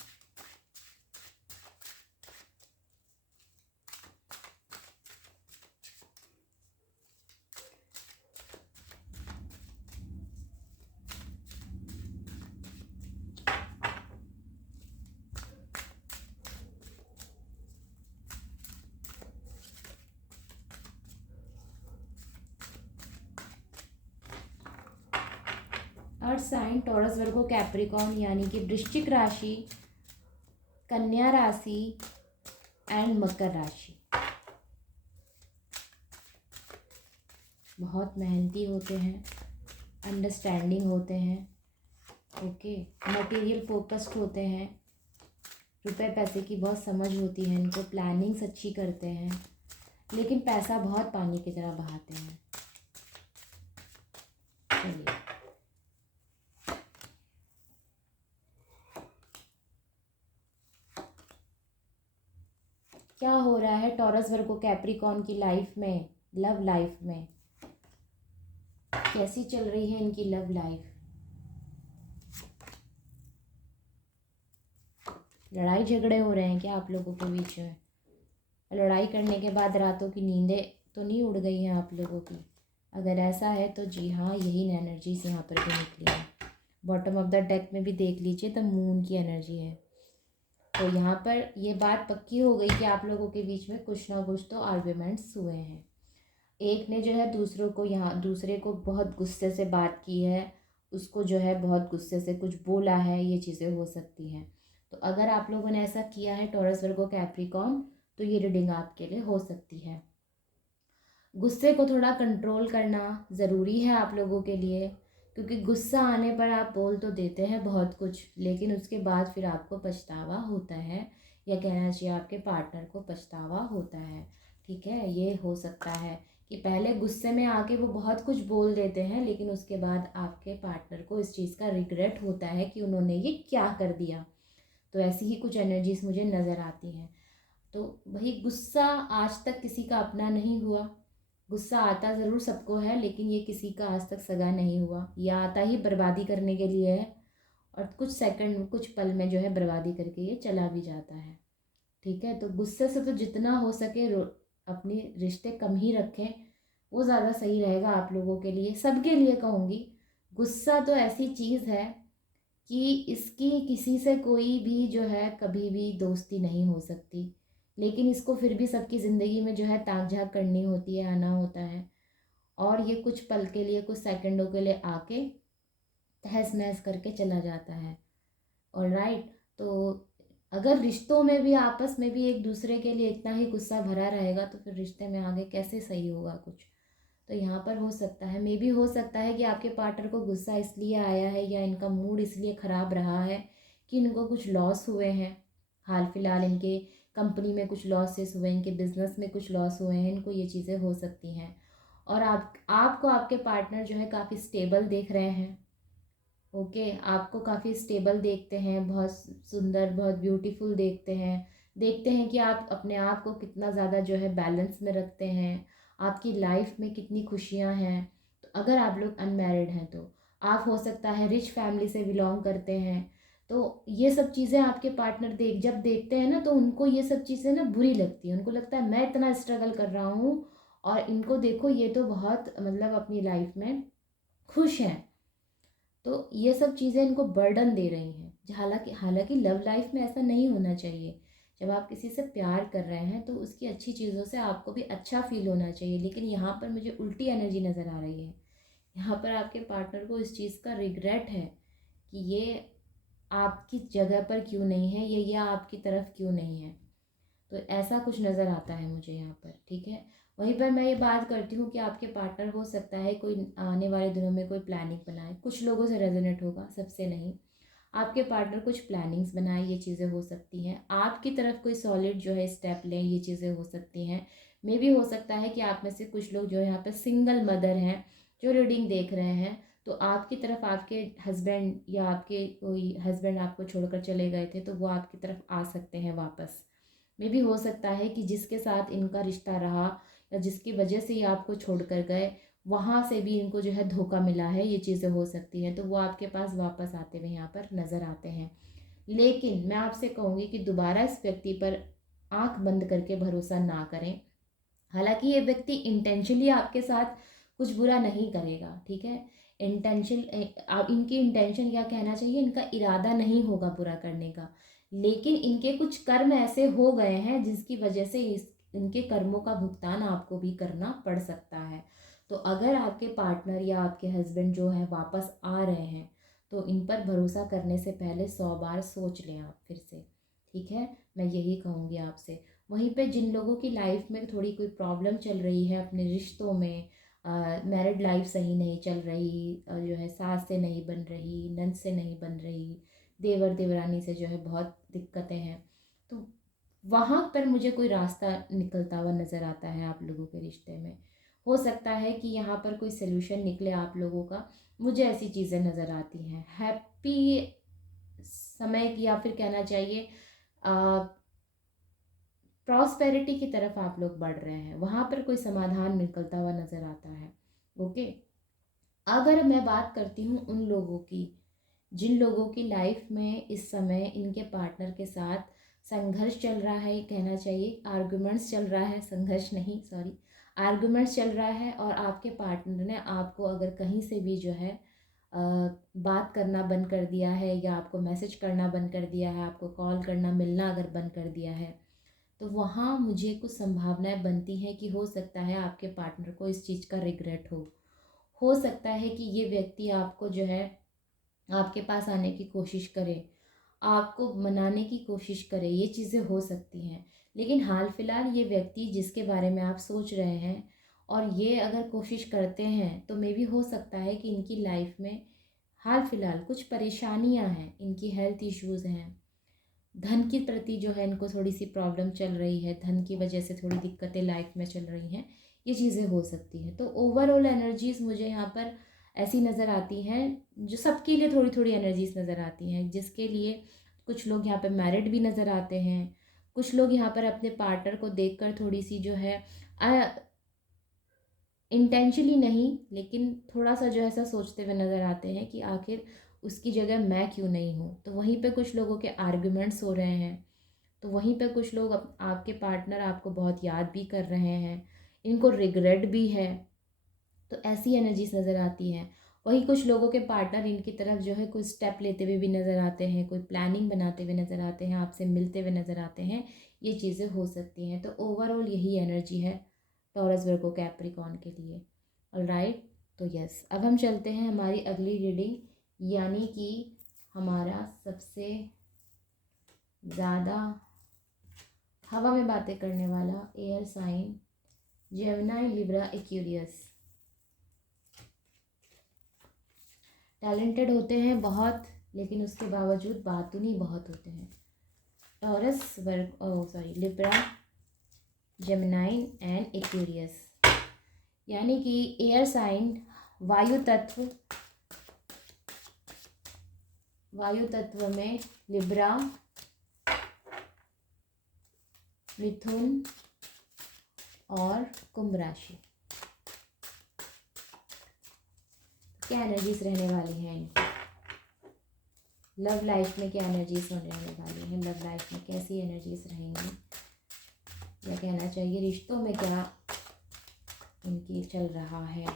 अर्थ साइन टॉरस, वर्गो, कैप्रिकॉर्न, यानी कि वृश्चिक राशि, कन्या राशि एंड मकर राशि। बहुत मेहनती होते हैं, अंडरस्टैंडिंग होते हैं, ओके, मटेरियल फोकस्ड होते हैं, रुपए पैसे की बहुत समझ होती है इनको, प्लानिंग्स अच्छी करते हैं, लेकिन पैसा बहुत पानी की तरह बहाते हैं। चलिए, क्या हो रहा है टॉरस, वर्गो, कैप्रिकॉर्न की लाइफ में, लव लाइफ में कैसी चल रही है इनकी लव लाइफ। लड़ाई झगड़े हो रहे हैं क्या आप लोगों के बीच में? लड़ाई करने के बाद रातों की नींदें तो नहीं उड़ गई हैं आप लोगों की? अगर ऐसा है तो जी हाँ, यही एनर्जीज यहाँ पर भी निकली है। बॉटम ऑफ द डेक में भी देख लीजिए, द मून की एनर्जी है। तो यहाँ पर ये बात पक्की हो गई कि आप लोगों के बीच में कुछ ना कुछ तो आर्ग्यूमेंट्स हुए हैं। एक ने जो है दूसरे को बहुत गुस्से से बात की है, उसको जो है बहुत गुस्से से कुछ बोला है, ये चीज़ें हो सकती हैं। तो अगर आप लोगों ने ऐसा किया है टॉरस, वर्गो, कैप्रिकॉर्न, तो ये रीडिंग आपके लिए हो सकती है। गुस्से को थोड़ा कंट्रोल करना ज़रूरी है आप लोगों के लिए, क्योंकि गुस्सा आने पर आप बोल तो देते हैं बहुत कुछ, लेकिन उसके बाद फिर आपको पछतावा होता है, या कहना चाहिए आपके पार्टनर को पछतावा होता है। ठीक है, ये हो सकता है ये पहले गुस्से में आके वो बहुत कुछ बोल देते हैं, लेकिन उसके बाद आपके पार्टनर को इस चीज़ का रिग्रेट होता है कि उन्होंने ये क्या कर दिया। तो ऐसी ही कुछ एनर्जीज मुझे नज़र आती हैं। तो वही गुस्सा आज तक किसी का अपना नहीं हुआ। गुस्सा आता ज़रूर सबको है, लेकिन ये किसी का आज तक सगा नहीं हुआ। ये आता ही बर्बादी करने के लिए है, और कुछ सेकंड कुछ पल में जो है बर्बादी करके ये चला भी जाता है। ठीक है, तो गुस्से से तो जितना हो सके अपने रिश्ते कम ही रखें, वो ज़्यादा सही रहेगा आप लोगों के लिए, सबके लिए कहूँगी। गुस्सा तो ऐसी चीज़ है कि इसकी किसी से कोई भी जो है कभी भी दोस्ती नहीं हो सकती, लेकिन इसको फिर भी सबकी ज़िंदगी में जो है ताक झाक करनी होती है, आना होता है। और ये कुछ पल के लिए, कुछ सेकंडों के लिए आके तहस नहस करके चला जाता है। ऑलराइट, तो अगर रिश्तों में भी आपस में भी एक दूसरे के लिए इतना ही गुस्सा भरा रहेगा, तो फिर रिश्ते में आगे कैसे सही होगा कुछ। तो यहाँ पर हो सकता है, मे भी हो सकता है कि आपके पार्टनर को गुस्सा इसलिए आया है या इनका मूड इसलिए ख़राब रहा है कि इनको कुछ लॉस हुए हैं। हाल फिलहाल इनके कंपनी में कुछ लॉसेस हुए, इनके बिजनेस में कुछ लॉस हुए हैं, इनको ये चीज़ें हो सकती हैं। और आपको आपके पार्टनर जो है काफ़ी स्टेबल देख रहे हैं। ओके, आपको काफ़ी स्टेबल देखते हैं, बहुत सुंदर, बहुत ब्यूटीफुल देखते हैं कि आप अपने आप को कितना ज़्यादा जो है बैलेंस में रखते हैं, आपकी लाइफ में कितनी खुशियाँ हैं। तो अगर आप लोग अनमैरिड हैं तो आप हो सकता है रिच फैमिली से बिलोंग करते हैं, तो ये सब चीज़ें आपके पार्टनर जब देखते हैं ना, तो उनको ये सब चीज़ें ना बुरी लगती हैं। उनको लगता है मैं इतना स्ट्रगल कर रहा हूँ और इनको देखो, ये तो बहुत मतलब अपनी लाइफ में खुश हैं। तो ये सब चीज़ें इनको बर्डन दे रही हैं। हालांकि हालांकि लव लाइफ में ऐसा नहीं होना चाहिए। जब आप किसी से प्यार कर रहे हैं तो उसकी अच्छी चीज़ों से आपको भी अच्छा फील होना चाहिए, लेकिन यहाँ पर मुझे उल्टी एनर्जी नज़र आ रही है। यहाँ पर आपके पार्टनर को इस चीज़ का रिग्रेट है कि ये आपकी जगह पर क्यों नहीं है, ये आपकी तरफ क्यों नहीं है। तो ऐसा कुछ नज़र आता है मुझे यहाँ पर। ठीक है, वहीं पर मैं ये बात करती हूँ कि आपके पार्टनर हो सकता है कोई आने वाले दिनों में कोई प्लानिंग बनाए। कुछ लोगों से रेजोनेट होगा, सबसे नहीं। आपके पार्टनर कुछ प्लानिंग्स बनाए, ये चीज़ें हो सकती हैं। आपकी तरफ कोई सॉलिड जो है स्टेप लें, ये चीज़ें हो सकती हैं। मे भी हो सकता है कि आप में से कुछ लोग जो है यहाँ पर सिंगल मदर हैं, जो रीडिंग देख रहे हैं, तो आपकी तरफ आपके हस्बैंड या आपके कोई हस्बैंड आपको छोड़कर चले गए थे, तो वो आपकी तरफ आ सकते हैं वापस। मे भी हो सकता है कि जिसके साथ इनका रिश्ता रहा या जिसकी वजह से ये आपको छोड़ कर गए, वहाँ से भी इनको जो है धोखा मिला है, ये चीज़ें हो सकती हैं। तो वो आपके पास वापस आते हुए यहाँ पर नज़र आते हैं। लेकिन मैं आपसे कहूँगी कि दोबारा इस व्यक्ति पर आंख बंद करके भरोसा ना करें। हालांकि ये व्यक्ति इंटेंशनली आपके साथ कुछ बुरा नहीं करेगा। ठीक है, इनकी इंटेंशन क्या कहना चाहिए, इनका इरादा नहीं होगा बुरा करने का, लेकिन इनके कुछ कर्म ऐसे हो गए हैं जिसकी वजह से इनके कर्मों का भुगतान आपको भी करना पड़ सकता है। तो अगर आपके पार्टनर या आपके हस्बैंड जो है वापस आ रहे हैं, तो इन पर भरोसा करने से पहले 100 बार सोच लें आप फिर से। ठीक है, मैं यही कहूँगी आपसे। वहीं पे जिन लोगों की लाइफ में थोड़ी कोई प्रॉब्लम चल रही है अपने रिश्तों में, मैरिड लाइफ सही नहीं चल रही, जो है सास से नहीं बन रही, नंद से नहीं बन रही, देवर देवरानी से जो है बहुत दिक्कतें हैं, तो वहाँ पर मुझे कोई रास्ता निकलता हुआ नज़र आता है आप लोगों के रिश्ते में। हो सकता है कि यहाँ पर कोई सल्यूशन निकले आप लोगों का, मुझे ऐसी चीज़ें नज़र आती हैं। हैप्पी समय, या फिर कहना चाहिए प्रॉस्पेरिटी की तरफ आप लोग बढ़ रहे हैं, वहाँ पर कोई समाधान निकलता हुआ नज़र आता है। ओके, अगर मैं बात करती हूँ उन लोगों की जिन लोगों की लाइफ में इस समय इनके पार्टनर के साथ संघर्ष चल रहा है, कहना चाहिए आर्गुमेंट्स चल रहा है, संघर्ष नहीं, सॉरी, आर्गुमेंट्स चल रहा है, और आपके पार्टनर ने आपको अगर कहीं से भी जो है बात करना बंद कर दिया है, या आपको मैसेज करना बंद कर दिया है, आपको कॉल करना मिलना अगर बंद कर दिया है, तो वहाँ मुझे कुछ संभावनाएं बनती हैं कि हो सकता है आपके पार्टनर को इस चीज़ का रिग्रेट हो सकता है कि ये व्यक्ति आपको जो है आपके पास आने की कोशिश करे, आपको मनाने की कोशिश करे, ये चीज़ें हो सकती हैं। लेकिन हाल फिलहाल ये व्यक्ति जिसके बारे में आप सोच रहे हैं और ये अगर कोशिश करते हैं, तो मे भी हो सकता है कि इनकी लाइफ में हाल फिलहाल कुछ परेशानियां हैं, इनकी हेल्थ इश्यूज़ हैं, धन के प्रति जो है इनको थोड़ी सी प्रॉब्लम चल रही है, धन की वजह से थोड़ी दिक्कतें लाइफ में चल रही हैं, ये चीज़ें हो सकती हैं। तो ओवरऑल एनर्जीज़ मुझे यहाँ पर ऐसी नज़र आती हैं, जो सबके लिए थोड़ी थोड़ी एनर्जीज़ नज़र आती हैं, जिसके लिए कुछ लोग यहाँ पे मैरिड भी नज़र आते हैं, कुछ लोग यहाँ पर अपने पार्टनर को देखकर थोड़ी सी जो है इंटेंशनली नहीं, लेकिन थोड़ा सा जो है ऐसा सोचते हुए नज़र आते हैं कि आखिर उसकी जगह मैं क्यों नहीं हूँ। तो वहीं पे कुछ लोगों के आर्ग्यूमेंट्स हो रहे हैं, तो वहीं पे कुछ लोग आपके पार्टनर आपको बहुत याद भी कर रहे हैं, इनको रिग्रेट भी है। तो ऐसी एनर्जीज नज़र आती हैं। वहीं कुछ लोगों के पार्टनर इनकी तरफ जो है कोई स्टेप लेते हुए भी नज़र आते हैं, कोई प्लानिंग बनाते हुए नज़र आते हैं, आपसे मिलते हुए नज़र आते हैं। ये चीज़ें हो सकती हैं। तो ओवरऑल यही एनर्जी है टॉरस वर्गो कैप्रिकॉर्न के लिए। ऑलराइट, तो यस, अब हम चलते हैं हमारी अगली रीडिंग, यानी कि हमारा सबसे ज़्यादा हवा में बातें करने वाला air sign Gemini, Libra, Aquarius. Talented होते हैं बहुत, लेकिन उसके बावजूद बातूनी बहुत होते हैं। टॉरस वर्ग लिब्रा, जेमिनी एंड एक्वेरियस, यानी कि एयर साइन वायु तत्व में लिब्रा, मिथुन और कुंभ राशि। क्या एनर्जीज रहने वाली हैं इनकी? लव लाइफ में क्या एनर्जीज रहने वाली हैं? लव लाइफ में कैसी एनर्जीज रहेंगी, या कहना चाहिए रिश्तों में क्या इनकी चल रहा है?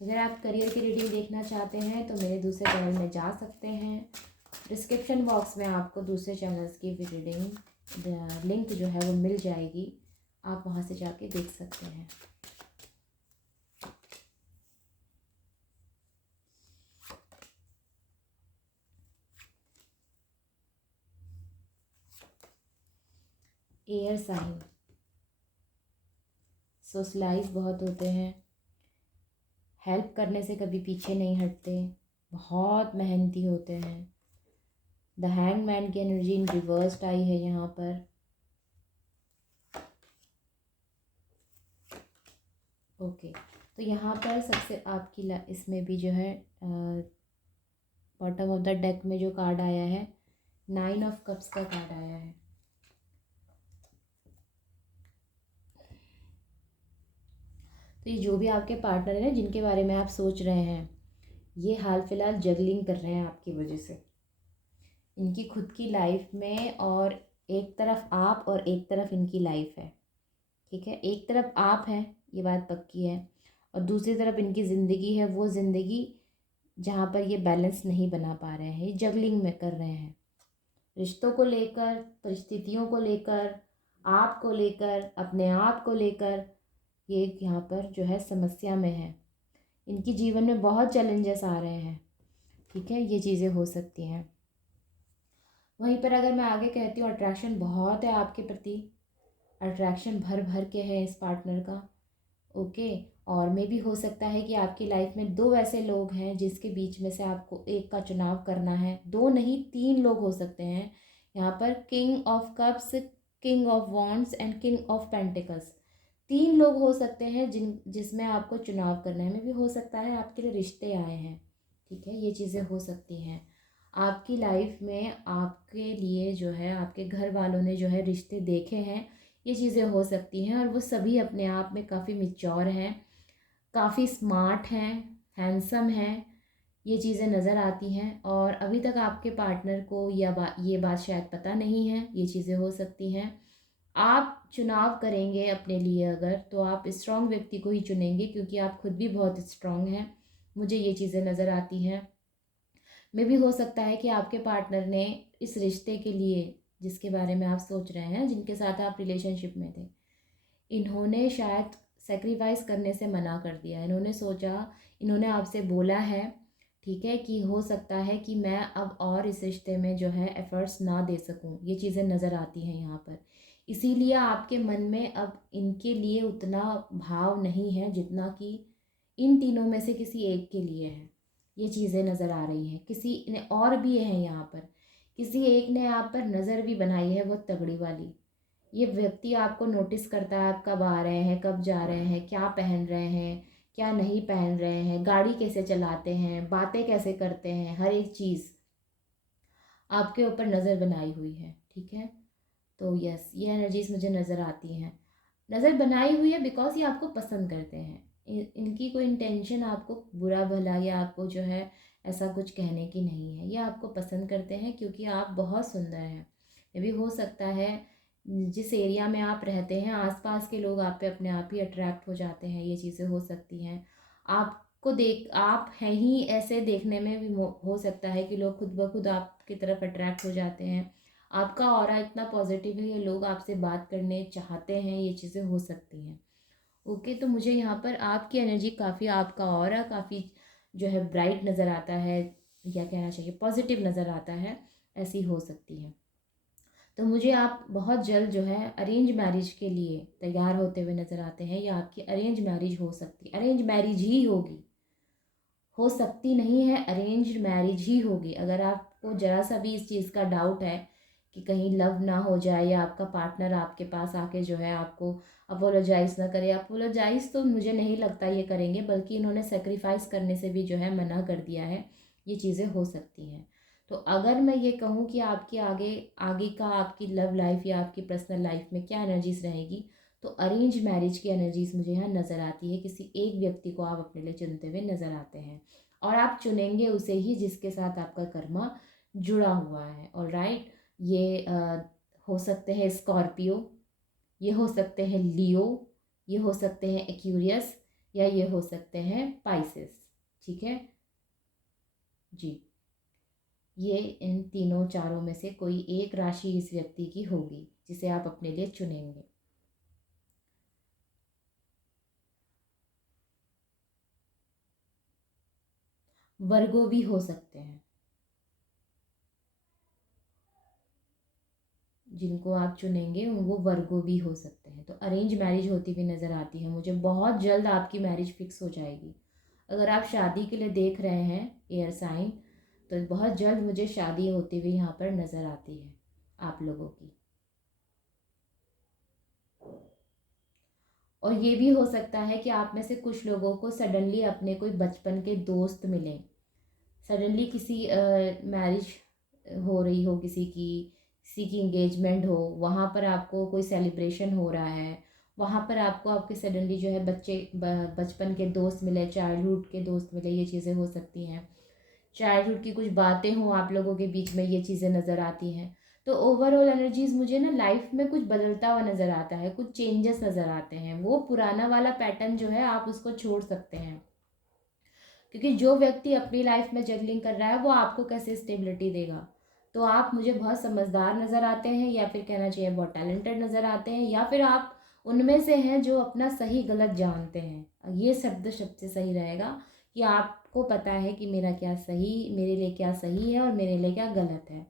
अगर आप करियर की रीडिंग देखना चाहते हैं तो मेरे दूसरे चैनल में जा सकते हैं। डिस्क्रिप्शन बॉक्स में आपको दूसरे चैनल्स की भी रीडिंग लिंक जो है वो मिल जाएगी, आप वहाँ से जाके देख सकते हैं। एयर साइन सोशलाइज बहुत होते हैं, हेल्प करने से कभी पीछे नहीं हटते, बहुत मेहनती होते हैं। द हैंगमैन की एनर्जी इन रिवर्स्ड आई है यहाँ पर। ओके, तो यहाँ पर सबसे आपकी इसमें भी जो है बॉटम ऑफ द डेक में जो कार्ड आया है, 9 ऑफ कप्स का कार्ड आया है। तो ये जो भी आपके पार्टनर है ना, जिनके बारे में आप सोच रहे हैं, ये हाल फिलहाल जगलिंग कर रहे हैं आपकी वजह से। इनकी खुद की लाइफ में, और एक तरफ आप और एक तरफ इनकी लाइफ है, ठीक है। एक तरफ आप हैं, ये बात पक्की है, और दूसरी तरफ इनकी ज़िंदगी है, वो ज़िंदगी जहाँ पर ये बैलेंस नहीं बना पा रहे हैं, ये जगलिंग में कर रहे हैं। रिश्तों को लेकर, परिस्थितियों को लेकर, आपको लेकर, अपने आप को लेकर, ये यहाँ पर जो है समस्या में है। इनकी जीवन में बहुत चैलेंजेस आ रहे हैं, ठीक है। ये चीज़ें हो सकती हैं। वहीं पर अगर मैं आगे कहती हूँ, अट्रैक्शन बहुत है आपके प्रति, अट्रैक्शन भर भर के है इस पार्टनर का। ओके, और मे भी हो सकता है कि आपकी लाइफ में दो ऐसे लोग हैं जिसके बीच में से आपको एक का चुनाव करना है। दो नहीं, 3 लोग हो सकते हैं यहाँ पर। King of cups, king of wands and king of pentacles, 3 लोग हो सकते हैं जिसमें आपको चुनाव करना है। मे भी हो सकता है आपके लिए रिश्ते आए हैं, ठीक है। ये चीज़ें हो सकती हैं आपकी लाइफ में। आपके लिए जो है आपके घर वालों ने जो है रिश्ते देखे हैं, ये चीज़ें हो सकती हैं। और वो सभी अपने आप में काफ़ी मैच्योर हैं, काफ़ी स्मार्ट हैं, हैंडसम हैं, ये चीज़ें नज़र आती हैं। और अभी तक आपके पार्टनर को ये बात शायद पता नहीं है, ये चीज़ें हो सकती हैं। आप चुनाव करेंगे अपने लिए अगर, तो आप स्ट्रॉन्ग व्यक्ति को ही चुनेंगे, क्योंकि आप खुद भी बहुत स्ट्रॉन्ग हैं, मुझे ये चीज़ें नज़र आती हैं। में भी हो सकता है कि आपके पार्टनर ने इस रिश्ते के लिए, जिसके बारे में आप सोच रहे हैं, जिनके साथ आप रिलेशनशिप में थे, इन्होंने शायद सेक्रीफाइस करने से मना कर दिया। इन्होंने सोचा, इन्होंने आपसे बोला है, ठीक है, कि हो सकता है कि मैं अब और इस रिश्ते में जो है एफ़र्ट्स ना दे सकूं। ये चीज़ें नज़र आती हैं यहाँ पर। इसीलिए आपके मन में अब इनके लिए उतना भाव नहीं है जितना कि इन तीनों में से किसी एक के लिए है। ये चीज़ें नज़र आ रही हैं। किसी ने और भी हैं यहाँ पर, किसी एक ने आप पर नज़र भी बनाई है बहुत तगड़ी वाली। ये व्यक्ति आपको नोटिस करता है, आप कब आ रहे हैं, कब जा रहे हैं, क्या पहन रहे हैं, क्या नहीं पहन रहे हैं, गाड़ी कैसे चलाते हैं, बातें कैसे करते हैं, हर एक चीज़ आपके ऊपर नज़र बनाई हुई है। ठीक है, तो यस, ये एनर्जीज मुझे नज़र आती हैं। नज़र बनाई हुई है बिकॉज ये आपको पसंद करते हैं। इनकी कोई इंटेंशन आपको बुरा भला या आपको जो है ऐसा कुछ कहने की नहीं है। ये आपको पसंद करते हैं क्योंकि आप बहुत सुंदर हैं। ये भी हो सकता है जिस एरिया में आप रहते हैं आसपास के लोग आप पे अपने आप ही अट्रैक्ट हो जाते हैं, ये चीज़ें हो सकती हैं। आपको देख आप हैं ही ऐसे देखने में भी हो सकता है कि लोग खुद ब खुद आपकी तरफ अट्रैक्ट हो जाते हैं। आपका ऑरा इतना पॉजिटिव है, ये लोग आपसे बात करने चाहते हैं, ये चीज़ें हो सकती हैं। ओके, तो मुझे यहाँ पर आपकी एनर्जी काफ़ी, आपका ऑरा काफ़ी जो है ब्राइट नज़र आता है, या कहना चाहिए पॉजिटिव नज़र आता है, ऐसी हो सकती है। तो मुझे आप बहुत जल्द जो है अरेंज मैरिज के लिए तैयार होते हुए नज़र आते हैं, या आपकी अरेंज मैरिज हो सकती है, अरेंज मैरिज ही होगी, हो सकती नहीं है, अरेंज मैरिज ही होगी। अगर आपको ज़रा सा भी इस चीज़ का डाउट है कि कहीं लव ना हो जाए या आपका पार्टनर आपके पास आके जो है आपको अपोलोजाइज़ ना करे, अपोलोजाइज़ तो मुझे नहीं लगता ये करेंगे, बल्कि इन्होंने सेक्रीफाइस करने से भी जो है मना कर दिया है, ये चीज़ें हो सकती हैं। तो अगर मैं ये कहूँ कि आपकी आगे आगे का आपकी लव लाइफ या आपकी पर्सनल लाइफ में क्या एनर्जीज रहेगी, तो अरेंज मैरिज की एनर्जीज मुझे यहाँ नज़र आती है। किसी एक व्यक्ति को आप अपने लिए चुनते हुए नज़र आते हैं, और आप चुनेंगे उसे ही जिसके साथ आपका कर्मा जुड़ा हुआ है। और राइट, ये हो सकते हैं स्कॉर्पियो, ये हो सकते हैं लियो, ये हो सकते हैं एक्यूरियस, या ये हो सकते हैं पाइसेस। ठीक है जी, ये इन तीनों चारों में से कोई एक राशि इस व्यक्ति की होगी जिसे आप अपने लिए चुनेंगे। वर्गो भी हो सकते हैं, जिनको आप चुनेंगे वो वर्गो भी हो सकते हैं। तो अरेंज मैरिज होती हुई नज़र आती है मुझे, बहुत जल्द आपकी मैरिज फिक्स हो जाएगी। अगर आप शादी के लिए देख रहे हैं एयर साइन, तो बहुत जल्द मुझे शादी होती हुई यहाँ पर नज़र आती है आप लोगों की। और ये भी हो सकता है कि आप में से कुछ लोगों को सडनली अपने कोई बचपन के दोस्त मिलें, सडनली किसी मैरिज हो रही हो, किसी की इंगेजमेंट हो, वहाँ पर आपको कोई सेलिब्रेशन हो रहा है, वहाँ पर आपको आपके सडनली जो है बचपन के दोस्त मिले, चाइल्डहुड के दोस्त मिले, ये चीज़ें हो सकती हैं। चाइल्डहुड की कुछ बातें हों आप लोगों के बीच में, ये चीज़ें नज़र आती हैं। तो ओवरऑल एनर्जीज मुझे ना लाइफ में कुछ बदलता हुआ नज़र आता है, कुछ चेंजेस नज़र आते हैं। वो पुराना वाला पैटर्न जो है आप उसको छोड़ सकते हैं, क्योंकि जो व्यक्ति अपनी लाइफ में जगलिंग कर रहा है वो आपको कैसे स्टेबिलिटी देगा। तो आप मुझे बहुत समझदार नज़र आते हैं, या फिर कहना चाहिए बहुत टैलेंटेड नज़र आते हैं, या फिर आप उनमें से हैं जो अपना सही गलत जानते हैं। ये शब्द सबसे सही रहेगा कि आपको पता है कि मेरा क्या सही, मेरे लिए क्या सही है और मेरे लिए क्या गलत है।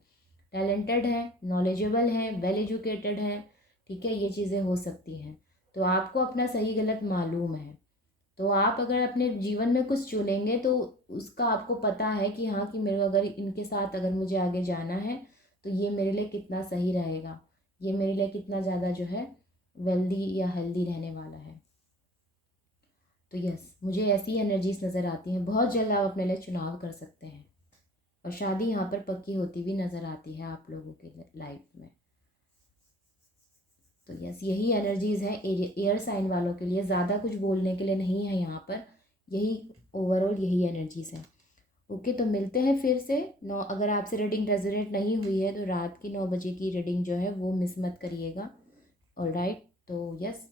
टैलेंटेड है, नॉलेजेबल है, वेल एजुकेटेड है। ठीक है, ये चीज़ें हो सकती हैं। तो आपको अपना सही गलत मालूम है। तो आप अगर अपने जीवन में कुछ चुनेंगे तो उसका आपको पता है कि हाँ, कि मेरे अगर इनके साथ अगर मुझे आगे जाना है तो ये मेरे लिए कितना सही रहेगा, ये मेरे लिए कितना ज़्यादा जो है वेल्दी या हेल्दी रहने वाला है। तो यस, मुझे ऐसी एनर्जीज नज़र आती हैं। बहुत जल्द आप अपने लिए चुनाव कर सकते हैं, और शादी यहाँ पर पक्की होती हुई नज़र आती है आप लोगों के लाइफ में। तो यस, यही एनर्जीज़ हैं एयर साइन वालों के लिए। ज़्यादा कुछ बोलने के लिए नहीं है यहाँ पर, यही ओवरऑल यही एनर्जीज़ हैं। ओके, तो मिलते हैं फिर से 9, अगर आपसे रीडिंग रेजोनेट नहीं हुई है तो रात की 9 बजे की रीडिंग जो है वो मिस मत करिएगा। ऑलराइट, तो यस,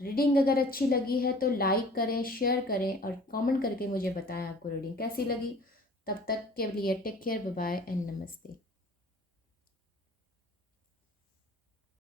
रीडिंग अगर अच्छी लगी है तो लाइक करें, शेयर करें और कमेंट करके मुझे बताएं आपको रीडिंग कैसी लगी। तब तक के लिए take care, bye bye and नमस्ते।